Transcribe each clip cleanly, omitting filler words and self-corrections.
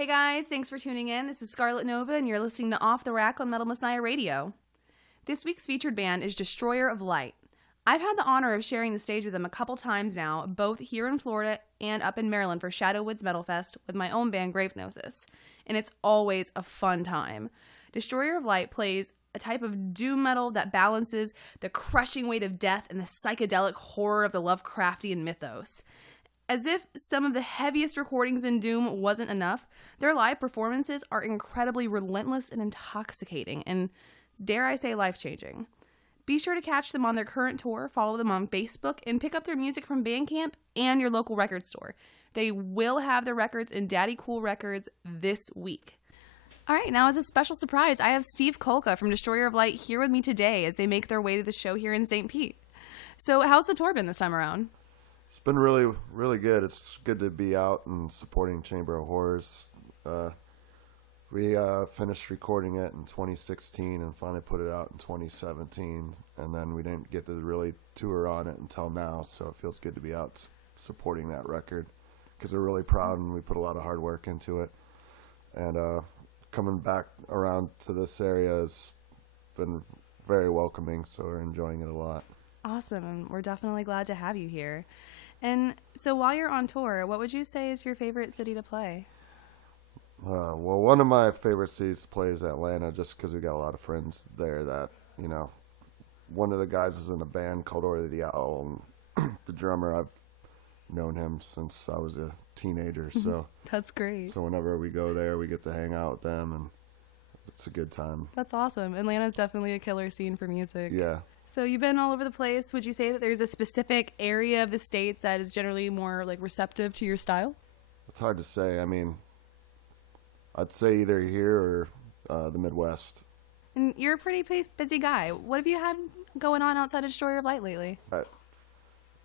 Hey guys, thanks for tuning in. This is Scarlett Nova, and you're listening to Off the Rack on Metal Messiah Radio. This week's featured band is Destroyer of Light. I've had the honor of sharing the stage with them a couple times now, both here in Florida and up in Maryland for Shadow Woods Metal Fest with my own band Gravenosis, and it's always a fun time. Destroyer of Light plays a type of doom metal that balances the crushing weight of death and the psychedelic horror of the Lovecraftian mythos. As if some of the heaviest recordings in doom wasn't enough, their live performances are incredibly relentless and intoxicating, and dare I say life-changing. Be sure to catch them on their current tour, follow them on Facebook, and pick up their music from Bandcamp and your local record store. They will have their records in Daddy Cool Records this week. All right, now as a special surprise, I have Steve Kolka from Destroyer of Light here with me today as they make their way to the show here in St. Pete. So how's the tour been this time around? It's been really, really good. It's good to be out and supporting Chamber of Horrors. We finished recording it in 2016 and finally put it out in 2017. And then we didn't get to really tour on it until now, so it feels good to be out supporting that record because we're really proud and we put a lot of hard work into it. And coming back around to this area has been very welcoming, so we're enjoying it a lot. Awesome, and we're definitely glad to have you here. And so while you're on tour, what would you say is your favorite city to play? Well, one of my favorite cities to play is Atlanta, just because we got a lot of friends there that, one of the guys is in a band called Order the Owl, and the drummer, I've known him since I was a teenager, so. That's great. So whenever we go there, we get to hang out with them, and it's a good time. That's awesome. Atlanta's definitely a killer scene for music. Yeah. So you've been all over the place. Would you say that there's a specific area of the States that is generally more receptive to your style? It's hard to say. I mean, I'd say either here or the Midwest. And you're a pretty busy guy. What have you had going on outside of Destroyer of Light lately?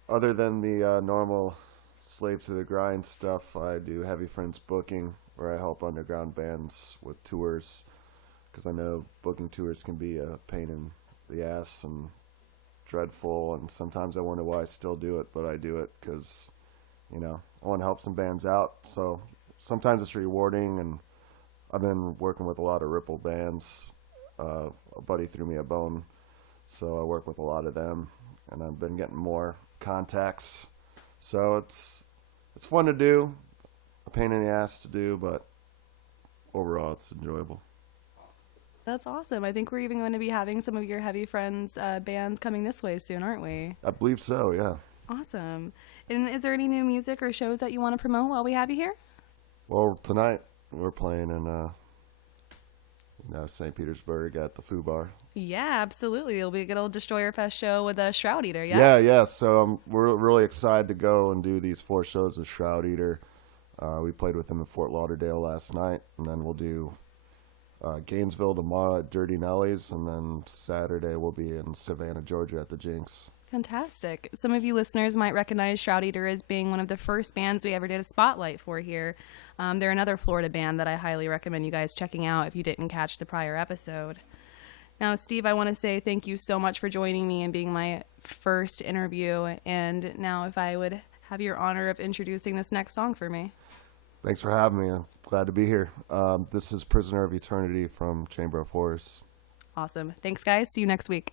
Other than the normal slave to the grind stuff, I do Heavy Friends booking, where I help underground bands with tours, because I know booking tours can be a pain in the ass and dreadful, and sometimes I wonder why I still do it, but I do it because I want to help some bands out. So sometimes it's rewarding, and I've been working with a lot of Ripple bands. A buddy threw me a bone, so I work with a lot of them, and I've been getting more contacts, so it's fun to do, a pain in the ass to do, but overall it's enjoyable. That's awesome. I think we're even going to be having some of your Heavy Friends bands coming this way soon, aren't we? I believe so, yeah. Awesome. And is there any new music or shows that you want to promote while we have you here? Well, tonight we're playing in St. Petersburg at the Foo Bar. Yeah, absolutely. It'll be a good old Destroyer Fest show with a Shroud Eater, yeah? Yeah. So we're really excited to go and do these 4 shows with Shroud Eater. We played with them in Fort Lauderdale last night, and then we'll do Gainesville tomorrow at Dirty Nelly's, and then Saturday we'll be in Savannah, Georgia at the Jinx. Fantastic. Some of you listeners might recognize Shroud Eater as being one of the first bands we ever did a spotlight for here. They're another Florida band that I highly recommend you guys checking out if you didn't catch the prior episode. Now, Steve, I want to say thank you so much for joining me and being my first interview. And now if I would have your honor of introducing this next song for me. Thanks for having me. I'm glad to be here. This is Prisoner of Eternity from Chamber of Horrors. Awesome. Thanks, guys. See you next week.